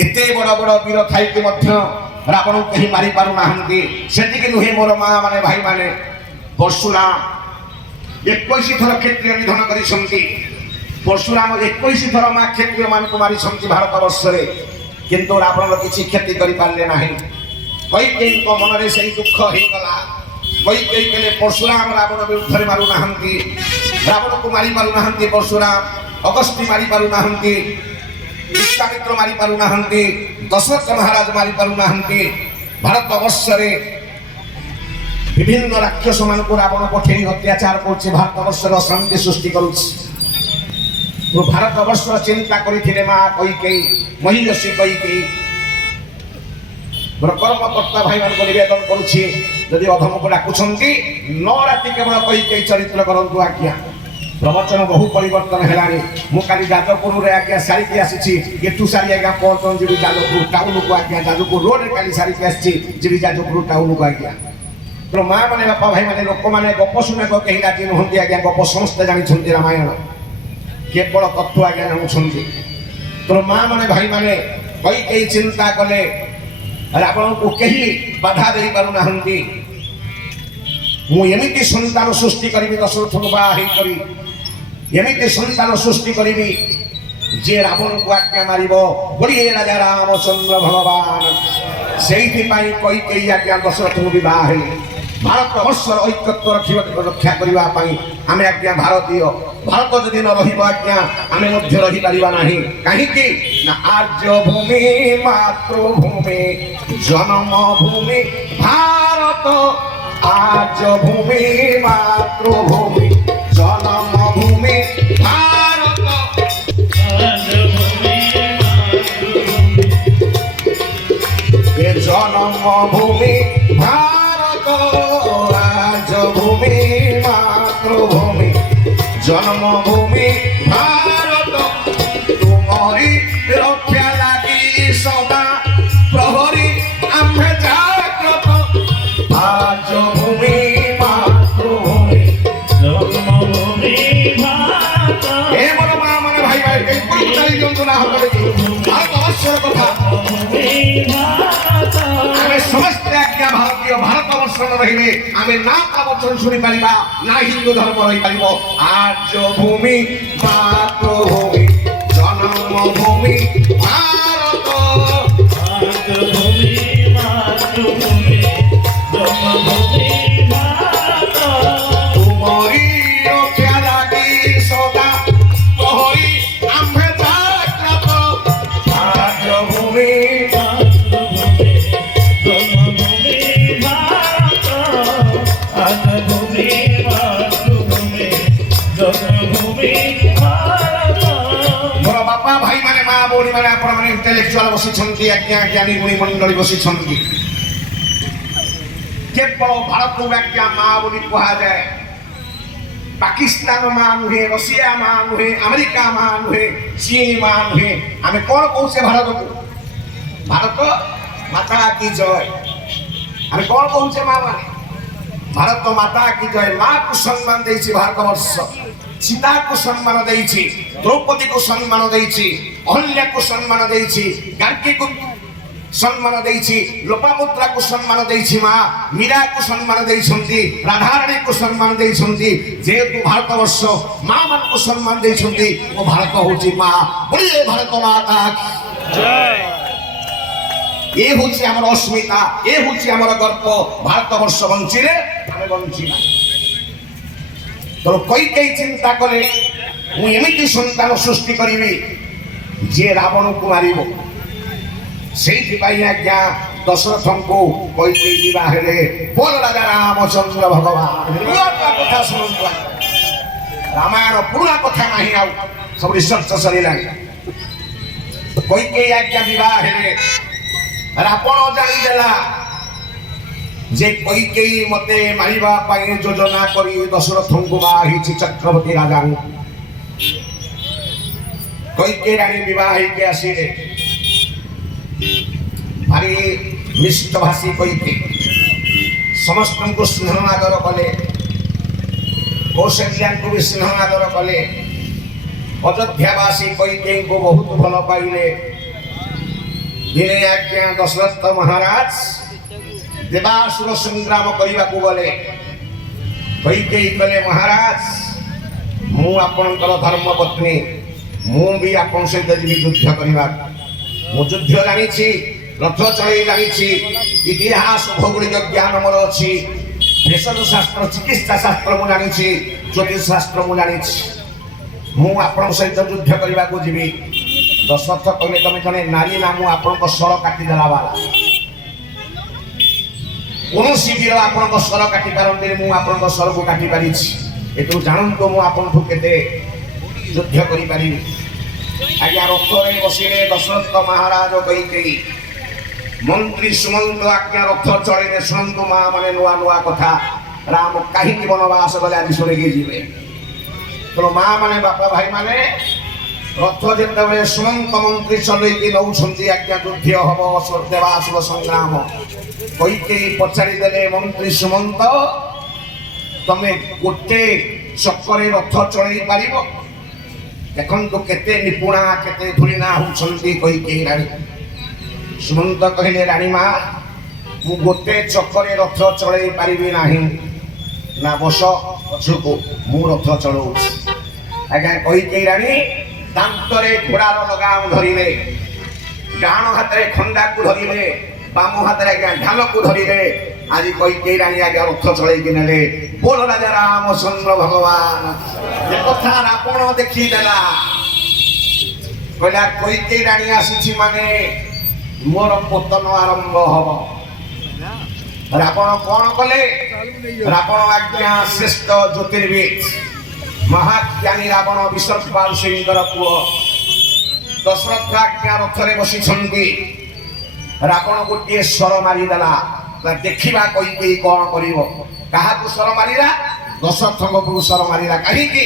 एते बड़ बड़ वीर थाई रावण को कहीं मारी पारु ना सेतिक नुहे मोर माँ माने भाई माने परशुराम 21 थर क्षेत्रीय निधन करिसंती परशुराम 21 थर माँ क्षेत्रीय मान को मारी भारत वर्ष रे किंतु रावण किसी क्षति करि पारले नाही कैकेयी को मन रे सही दुख हे गला कैकेयी कहले परशुराम रावण विरुद्ध रे मारु नाहंती रावण को मारी पारु नाहंती परशुराम अगस्ती मारी पारु नाहंती विश्वामित्र मारी पारु नाहंती दशरथ महाराज मारी पारु नाहंती भारत वर्ष रे विभिन्न राक्षस मान को रावण पठेई अत्याचार करछि भारत वर्ष रे शांति सृष्टि करूछि तो भारत वर्ष चिंता करिथिले मां कैकेयी महिषी कैकेयी कर्मकर्ता भाई मान को निवेदन करुछि यदि अधम को डाकुछंती 9 राति केवल कैकेयी चरित्र करंतु आज्ञा प्रवचन बहु परिवर्तन हेलानी मु काली जाजपुर रे आज्ञा सारी के आसीछि एटू सारी आज्ञा पहुंचन जिबि जाजपुर टाउन को आज्ञा जाजपुर रोड रे काली सारी के आसीछि जिबि जाजपुर टाउन को आज्ञा तो मां माने बापा भाई माने लोक माने गप सुने को केही राति नहंती आज्ञा गप समस्त जानि छंती रामायण केवल तत्व आज्ञा जानु छंती तो मां माने भाई माने कैकेयी चिंता कले रावण को केही बाधा देई पारु नाहंती मु एमिति संतान सृष्टि करिबि दशरथ को बाही करी एमिति संतान सृष्टि करिबि जे रावण को आज्ञा मारिबो बड़ी राजा रामचंद्र भगवान सेइथि पाई कैकेयी आज्ञा दशरथ को विवाह हेले भारत वर्षर ऐक्यत्व रक्षा करबा पाई आमे आज्ञा भारतीय भारत जदि न रहिबो आज्ञा आमे मध्य रहि परिबा नाही काहे कि ना आर्य भूमि मातृभूमि जन्म भूमि भारत आर्य भूमि मातृभूमि जन्म भूमि भारत आर्य भूमि मातृभूमि जन्म भूमि भारत आर्य भूमि मातृभूमि जन्म भूमि भारत तुम्हारी रक्षा लागी सदा प्रहरी आम्हे जाग्रत आर्य भूमि मातृभूमि जन्म भूमि भारत हे मोर मां माने भाई भाई के कोई ताई जंतु ना होले भारत अवश्य कथा आमे समस्त आज्ञा भारतीय भारत वर्ष रहिले आमे ना का वचन सुनि परिबा ना हिंदू धर्म रहि परिबो आर्य भूमि मातृभूमि जन्म भूमि भारत आर्य भूमि मातृभूमि जन्म भूमि भारत तुम्हारी रक्षा लागी सदा प्रहरी आम्हे जाग्रत आर्य भूमि भाई माने मां बोली माने आपण माने इंटेलेक्चुअल बसी छंती आज्ञा ज्ञानी गुणी मंडली बसी छंती केवल भारत को आज्ञा मां बोली कहा जाए पाकिस्तान मां नुहे रशिया मां नुहे अमेरिका मां नुहे चीन मां नुहे हमें कौन कहू से भारत को भारत माता की जय हमें कौन कहू से मां माने भारत माता की जय मां को सम्मान देछि भारत वर्ष सीता को सम्मान देछि द्रौपदी को सम्मान देछि अहल्या को सम्मान देछि गार्गी को सम्मान देछि लोपामुद्रा को सम्मान देछि मां मीरा को सम्मान देछंती राधा रानी को सम्मान देछंती जेतु भारत वर्ष मां मान को सम्मान देछंती वो भारत होछि मां बोलिए भारत माता जय ए होछि हमर अस्मिता ए होछि हमर गर्व भारत वर्ष बंचिले हमें बंचिला तो कैकेयी चिंता कले मु एमिति संतान सृष्टि करिबि जे रावण को मारिबो सेइथि पाई आज्ञा दशरथ को कैकेयी विवाह रे बोल राजा रामचंद्र भगवान कथा सुनंतु रामायण पुरा कथा नाही आ सब रिसर्च सरीला कैकेयी आज्ञा विवाह रे रावण जानि देला जे कैकेयी मते मारिबा पाई योजना करी दशरथ को बाही चक्रवर्ती राजा कैकेयी रानी विवाह के आसीले भारी मिष्ट भाषी कैकेयी समस्त को स्नेह आदर कले कौशल्या को भी स्नेह आदर कले अयोध्यावासी कैकेयी को बहुत भल पाइले ଦିନେ ଆଜ୍ଞା ଦଶରଥ ମହାରାଜ ଦେବାସୁର ସଂଗ୍ରାମ କରିବାକୁ ଗଲେ। କୈକେୟୀ କହିଲେ ମହାରାଜ ମୁଁ ଆପଣଙ୍କର ଧର୍ମପତ୍ନୀ, ମୁଁ ବି ଆପଣଙ୍କ ସହିତ ଯିବି ଯୁଦ୍ଧ କରିବାକୁ। ମୁଁ ଯୁଦ୍ଧ ଜାଣିଛି, ରଥ ଚଳେଇ ଜାଣିଛି, ଇତିହାସ ଭୌଗୋଳିକ ଜ୍ଞାନ ମୋର ଅଛି, ଭେଷଜ ଶାସ୍ତ୍ର ଚିକିତ୍ସା ଶାସ୍ତ୍ର ମୁଁ ଜାଣିଛି, ଜ୍ୟୋତିଷ ଶାସ୍ତ୍ର ମୁଁ ଜାଣିଛି। ମୁଁ ଆପଣଙ୍କ ସହିତ ଯୁଦ୍ଧ କରିବାକୁ ଯିବି। ଦଶରଥ କହିଲେ ତମେ ଜଣେ ନାରୀ ନା, ମୁଁ ଆପଣଙ୍କ ସ୍ୱର କାଟିଦେଲା ବାଲା। କୌଣସି ବୀର ଆପଣଙ୍କ ସ୍ୱର କାଟି ପାରନ୍ତିନି, ମୁଁ ଆପଣଙ୍କ ସ୍ୱରକୁ କାଟି ପାରିଛି। ଏଠୁ ଜାଣନ୍ତୁ ମୁଁ ଆପଣଙ୍କୁ କେତେ ଯୁଦ୍ଧ କରିପାରିବି। ଆଜ୍ଞା ରଥରେ ବସିଲେ ଦଶରଥ ମହାରାଜ କୈକେୟୀ, ମନ୍ତ୍ରୀ ସୁମନ୍ତ ଆଜ୍ଞା ରଥ ଚଳେଇଲେ। ଶୁଣନ୍ତୁ ମା ମାନେ ନୂଆ ନୂଆ କଥା, ରାମ କାହିଁକି ବନବାସ ଗଲେ ଆଜି ଶୁଣିକି ଯିବେ। ତେଣୁ ମା ମାନେ ବାପା ଭାଇ ମାନେ ରଥ ଯେତେବେଳେ ସୁମନ୍ତ ମନ୍ତ୍ରୀ ଚଲେଇକି ନଉଛନ୍ତି ଆଜ୍ଞା ଯୁଦ୍ଧ ହବ ଦେବାସୁର ସଂଗ୍ରାମ। କୈକେୟୀ ପଚାରିଦେଲେ ମନ୍ତ୍ରୀ ସୁମନ୍ତ ତମେ ଗୋଟେ ଚକରେ ରଥ ଚଳେଇ ପାରିବ? ଦେଖନ୍ତୁ କେତେ ନିପୁଣା କେତେ ଧୁଳିନା ହଉଛନ୍ତି କୈକେୟୀ ରାଣୀ। ସୁମନ୍ତ କହିଲେ ରାଣୀ ମା ମୁଁ ଗୋଟେ ଚକରେ ରଥ ଚଳେଇ ପାରିବି ନାହିଁ। ନା ବସ ପଛକୁ, ମୁଁ ରଥ ଚଳଉଛି। ଆଜ୍ଞା କୈକେୟୀ ରାଣୀ ଦାନ୍ତରେ ଘୋଡ଼ାର ଲଗାମ ଧରିଲେ, ଡାହାଣ ହାତରେ ଖଣ୍ଡାକୁ ଧରିଲେ, ବାମ ହାତରେ ଆଜ୍ଞା ଢାଲକୁ ଧରିଲେ। ଆଜି କୈକେୟୀ ରାଣୀ ଆଜ୍ଞା ରଥ ଚଳେଇକି ନେଲେ। ବୋଲ ରାଜା ରାମଚନ୍ଦ୍ର ଭଗବାନ। ଏ କଥା ରାବଣ ଦେଖିଦେଲା, କହିଲା କୈକେୟୀ ରାଣୀ ଆସିଛି ମାନେ ମୋର ପତନ ଆରମ୍ଭ ହବ। ରାବଣ କଣ କଲେ? ରାବଣ ଆଜ୍ଞା ଶ୍ରେଷ୍ଠ ଜ୍ୟୋତିର୍ବିଦ ମହାଜ୍ଞାନୀ ରାବଣ ବିଶ୍ୱପାଳ ସିଂହର ପୁଅ। ଦଶରଥ ଆଜ୍ଞା ରଥରେ ବସିଛନ୍ତି। ରାବଣ ଗୋଟିଏ ସ୍ୱର ମାରିଦେଲା, ଦେଖିବା କୈକେୟୀ କଣ କରିବ। କାହାକୁ ସ୍ୱର ମାରିଲା? ଦଶରଥଙ୍କୁ ସ୍ୱର ମାରିଲା। କାହିଁକି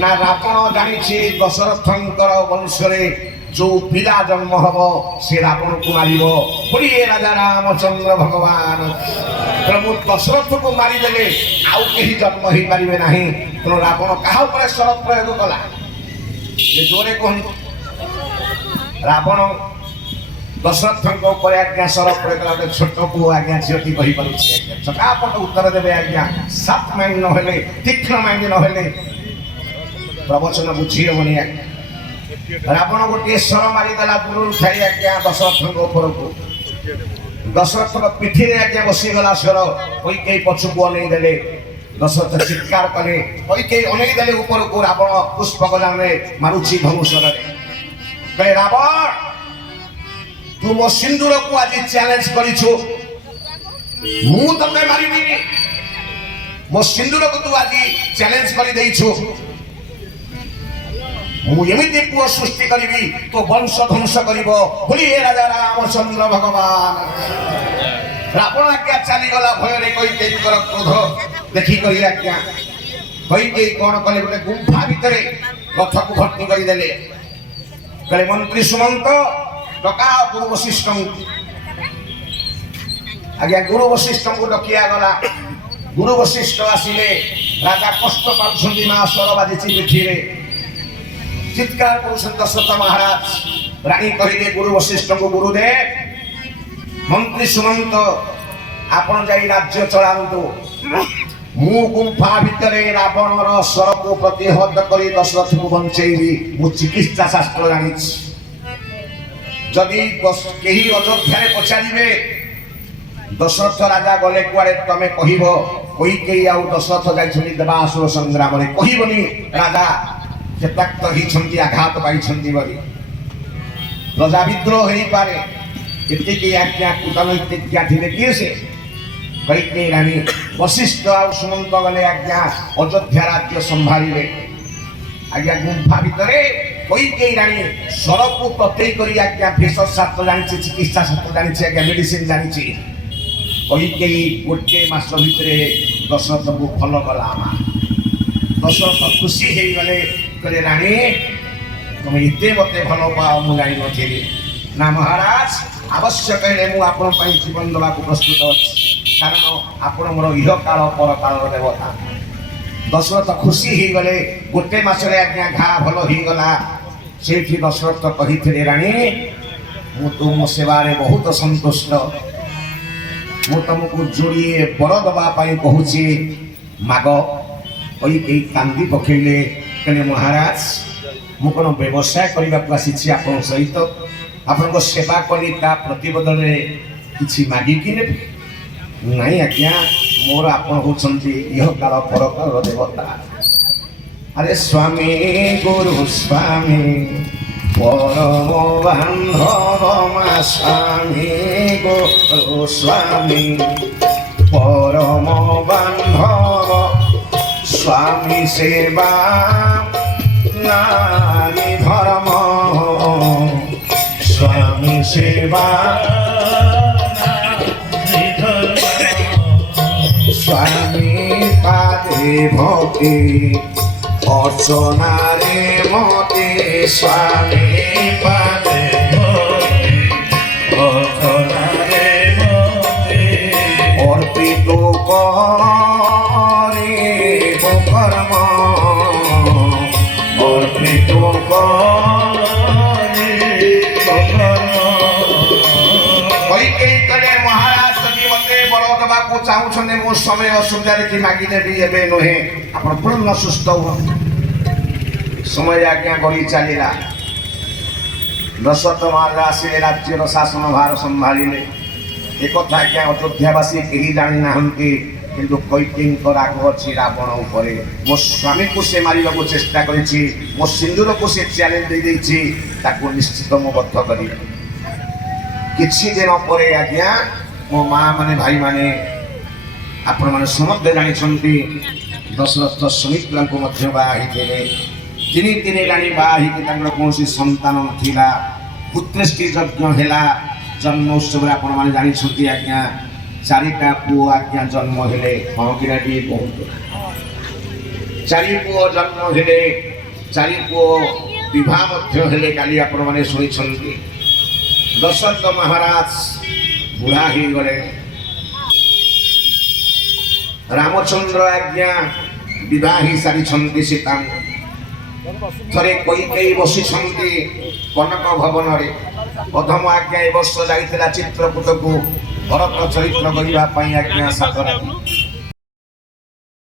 ନା ରାବଣ ଜାଣିଛି ଦଶରଥଙ୍କର ବଂଶରେ ଯୋଉ ପିଲା ଜନ୍ମ ହବ ସେ ରାବଣକୁ ମାରିବ। ବୋଲିଏ ରାଜା ରାମଚନ୍ଦ୍ର ଭଗବାନ। ତେଣୁ ମୁଁ ଦଶରଥକୁ ମାରିଦେଲେ ଆଉ କେହି ଜନ୍ମ ହେଇପାରିବେ ନାହିଁ। ତେଣୁ ରାବଣ କାହା ଉପରେ ସ୍ୱର ପ୍ରୟୋଗ କଲା? ଜୋରେ କୁହନ୍ତୁ। ରାବଣ ଦଶରଥଙ୍କ ଉପରେ ଆଜ୍ଞା ସ୍ୱର ପ୍ରୟୋଗ କଲା। ଗୋଟେ ଛୋଟ ପୁଅ ଆଜ୍ଞା ଝିଅଟି କହିପାରୁଛି ଆଜ୍ଞା ଚକାପଟ ଉତ୍ତର ଦେବେ ଆଜ୍ଞା। ସାତ ମାଇଣ୍ଡ ନହେଲେ, ତୀକ୍ଷ୍ଣ ମାଇଣ୍ଡ ନହେଲେ ପ୍ରବଚନ ବୁଝି ହେବନି ଆଜ୍ଞା। ରାବଣ ଗୋଟିଏ ସ୍ୱର ମାରିଦେଲା ଦୂରରୁ ଥାଇ ଆଜ୍ଞା ଦଶରଥଙ୍କ ଉପରକୁ। ଦଶରଥଙ୍କ ପିଠିରେ ଆଜ୍ଞା ବସିଗଲା ସ୍ୱର। କୈକେୟୀ ପଛକୁ ଅନେଇ ଦେଲେ। ଦଶରଥ ଚିତ୍କାର କଲେ। କୈକେୟୀ ଅନେଇ ଦେଲେ ଉପରକୁ। ରାବଣ ପୁଷ୍ପ ଗଲାରେ ମାରୁଛି ଧନୁଷରେ। କହିଲେ ରାବଣ ତୁ ମୋ ସିନ୍ଦୁରକୁ ଆଜି ଚ୍ୟାଲେଞ୍ଜ କରିଛୁ, ମୁଁ ତତେ ମାରିବିନି। ମୋ ସିନ୍ଦୁରକୁ ତୁ ଆଜି ଚ୍ୟାଲେଞ୍ଜ କରିଦେଇଛୁ। ମୁଁ ଏମିତି ପୁଅ ସୃଷ୍ଟି କରିବି ତୋ ବଂଶ ଧ୍ୱଂସ କରିବ। ବୋଲି ହେ ରାଜା ରାମଚନ୍ଦ୍ର ଭଗବାନ। ରାବଣ ଆଜ୍ଞା ଚାଲିଗଲା ଭୟରେ କୈକେୟୀଙ୍କର କ୍ରୋଧ ଦେଖିକରି ଆଜ୍ଞା। କୈକେୟୀ କଣ କଲେ? ଗୋଟେ ଗୁମ୍ଫା ଭିତରେ ରଥକୁ ଭର୍ତ୍ତି କରିଦେଲେ। କହିଲେ ମନ୍ତ୍ରୀ ସୁମନ୍ତ ଡକା ଗୁରୁ ବଶିଷ୍ଠଙ୍କୁ। ଆଜ୍ଞା ଗୁରୁ ବଶିଷ୍ଠଙ୍କୁ ଡକିଆ ଗଲା। ଗୁରୁ ବଶିଷ୍ଠ ଆସିଲେ। ରାଜା କଷ୍ଟ ପାଉଛନ୍ତି, ମା ସ୍ୱର ବାଜିଛି ପିଠିରେ, ଚିତ୍କାର କରୁଛନ୍ତି ଦଶରଥ ମହାରାଜ। ରାଣୀ କହିଲେ ଗୁରୁ ବଶିଷ୍ଠଙ୍କୁ ଗୁରୁଦେବ ମନ୍ତ୍ରୀ ସୁମନ୍ତ ଆପଣ ଯାଇ ରାଜ୍ୟ ଚଳାନ୍ତୁ। ମୁଁ ଗୁମ୍ଫା ଭିତରେ ରାବଣର ସ୍ୱରକୁ ପ୍ରତିହତ କରି ଦଶରଥକୁ ବଞ୍ଚେଇବି। ମୁଁ ଚିକିତ୍ସା ଶାସ୍ତ୍ର ଜାଣିଛି। ଯଦି କେହି ଅଯୋଧ୍ୟାରେ ପଚାରିବେ ଦଶରଥ ରାଜା ଗଲେ କୁଆଡେ, ତମେ କହିବ କୈକେୟୀ ଆଉ ଦଶରଥ ଯାଇଛନ୍ତି ଦେବାସୁର ସଂଗ୍ରାମରେ। କହିବନି ରାଜା ସେ ତ୍ୟକ୍ତ ହେଇଛନ୍ତି, ଆଘାତ ପାଇଛନ୍ତି ବୋଲି। ପ୍ରଜା ବିଦ୍ରୋହ ହେଇପାରେ। ଏତିକି ଆଜ୍ଞା କୂଟନୈତିଜ୍ଞା ଥିଲେ କିଏ ସେ? କୈକେୟୀ ରାଣୀ। ବଶିଷ୍ଠ ଆଉ ସୁମନ୍ତ ଗଲେ ଆଜ୍ଞା ଅଯୋଧ୍ୟା ରାଜ୍ୟ ସମ୍ଭାଳିଲେ। ଆଜ୍ଞା ଗୁମ୍ଫା ଭିତରେ କୈକେୟୀ ରାଣୀ ସ୍ୱରକୁ ପ୍ରତ୍ୟୟ କରି ଆଜ୍ଞା ଭେଷଜ ଶାସ୍ତ୍ର ଜାଣିଛି, ଚିକିତ୍ସା ଶାସ୍ତ୍ର ଜାଣିଛି ଆଜ୍ଞା, ମେଡିସିନ ଜାଣିଛି। କୈକେୟୀ ଗୋଟିଏ ମାସ ଭିତରେ ଦଶରଥକୁ ଭଲ କଲା। ଦଶରଥ ଖୁସି ହେଇଗଲେ। କହିଲେ ରାଣୀ ତମେ ଏତେ ମତେ ଭଲ ପାଅ ମୁଁ ଜାଣିନଥିଲି। ନା ମହାରାଜ ଆବଶ୍ୟକ ହେଲେ ମୁଁ ଆପଣଙ୍କ ପାଇଁ ଜୀବନ ଦେବାକୁ ପ୍ରସ୍ତୁତ ଅଛି, କାରଣ ଆପଣ ମୋର ଇହ କାଳ ପର କାଳର ଦେବତା। ଦଶରଥ ଖୁସି ହେଇଗଲେ। ଗୋଟେ ମାସରେ ଆଜ୍ଞା ଘା ଭଲ ହେଇଗଲା। ସେଇଠି ଦଶରଥ କହିଥିଲେ ରାଣୀ ମୁଁ ତୁମ ସେବାରେ ବହୁତ ସନ୍ତୁଷ୍ଟ। ମୁଁ ତମକୁ ଯୋଡ଼ିଏ ବର ଦେବା ପାଇଁ କହୁଛି, ମାଗ। କହି କାନ୍ଦି ପକେଇଲେ, କହିଲେ ମହାରାଜ ମୁଁ କ'ଣ ବ୍ୟବସାୟ କରିବାକୁ ଆସିଛି ଆପଣଙ୍କ ସହିତ? ଆପଣଙ୍କ ସେବା କରି ତା ପ୍ରତିବଦଳରେ କିଛି ମାଗିକି ନେବି? ନାଇଁ ଆଜ୍ଞା, ମୋର ଆପଣ ହେଉଛନ୍ତି ଇହକାଳ ପରକାଳର ଦେବତା। ଆରେ ସ୍ୱାମୀ ଗୁରୁ ସ୍ୱାମୀ ପରମ ବାନ୍ଧବ ମା ସ୍ୱାମୀ ଗୁରୁ ସ୍ୱାମୀ ପରମ ବାନ୍ଧବ স্বামী সেবা নারী ধর্ম স্বামী সেবা স্বামী পাদে ভক্তি অর্চনারে মতে স্বামী পাদে ভক্তি অর্চনারে মতে অর্পিত কর্ম অর্পিত মহারাজ যদি মতে বড় দেବାକୁ ଚାହୁଁଛନ୍ତି ମୋ ସମୟ ଅସୁବିଧା ଦେଖି ମାଗିନେବି, ଏବେ ନୁହେଁ। ଆପଣ ପୂର୍ଣ୍ଣ ସୁସ୍ଥ ହୁଅନ୍ତୁ। ସମୟ ଆଜ୍ଞା ଗଡ଼ି ଚାଲିଲା। ଦଶରଥ ମହାରାଜ ଆସିଲେ, ରାଜ୍ୟର ଶାସନ ଭାର ସମ୍ଭାଳିଲେ। ଏକଥା ଆଜ୍ଞା ଅଯୋଧ୍ୟାବାସୀ କେହି ଜାଣିନାହାନ୍ତି, କିନ୍ତୁ କୈକେୟୀଙ୍କ ରାଗ ଅଛି ରାବଣ ଉପରେ। ମୋ ସ୍ୱାମୀକୁ ସେ ମାରିବାକୁ ଚେଷ୍ଟା କରିଛି, ମୋ ସିନ୍ଦୁରକୁ ସେ ଚ୍ୟାଲେଞ୍ଜ ଦେଇଦେଇଛି, ତାକୁ ନିଶ୍ଚିତ ମୁଁ ବଦ୍ଧ କରିବି। କିଛି ଦିନ ପରେ ଆଜ୍ଞା ମୋ ମା ମାନେ ଭାଇମାନେ ଆପଣମାନେ ସମସ୍ତେ ଜାଣିଛନ୍ତି, ଦଶରଥ ସୁମିତ୍ରାଙ୍କୁ ମଧ୍ୟ ବାହା ହେଇଥିଲେ। ତିନି ଦିନ ହେଲାଣି ବାହା ହେଇକି ତାଙ୍କର କୌଣସି ସନ୍ତାନ ନଥିଲା। ପୁତ୍ରେଷ୍ଟି ଯଜ୍ଞ ହେଲା। ଜନ୍ମ ଉତ୍ସବରେ ଆପଣମାନେ ଜାଣିଛନ୍ତି ଆଜ୍ଞା, ଚାରିଟା ପୁଅ ଆଜ୍ଞା ଜନ୍ମ ହେଲେ। କ'ଣ କିନା ଟିକେ କୁହନ୍ତୁ। ଚାରି ପୁଅ ଜନ୍ମ ହେଲେ, ଚାରି ପୁଅ ବିବାହ ମଧ୍ୟ ହେଲେ। କାଲି ଆପଣମାନେ ଶୁଣିଛନ୍ତି। ଦଶରଥ ମହାରାଜ ବୁଢ଼ା ହେଇଗଲେ। ରାମଚନ୍ଦ୍ର ଆଜ୍ଞା ବିବାହ ହେଇସାରିଛନ୍ତି ସୀତାଙ୍କୁ। ଥରେ କୈକେୟୀ ବସିଛନ୍ତି କନକ ଭବନରେ। ପ୍ରଥମ ଆଜ୍ଞା ଏ ବର୍ଷ ଯାଇଥିଲା ଚିତ୍ରକୂଟକୁ ଭରତ ଚରିତ୍ର କରିବା ପାଇଁ ଆଜ୍ଞା 7 ରାତି।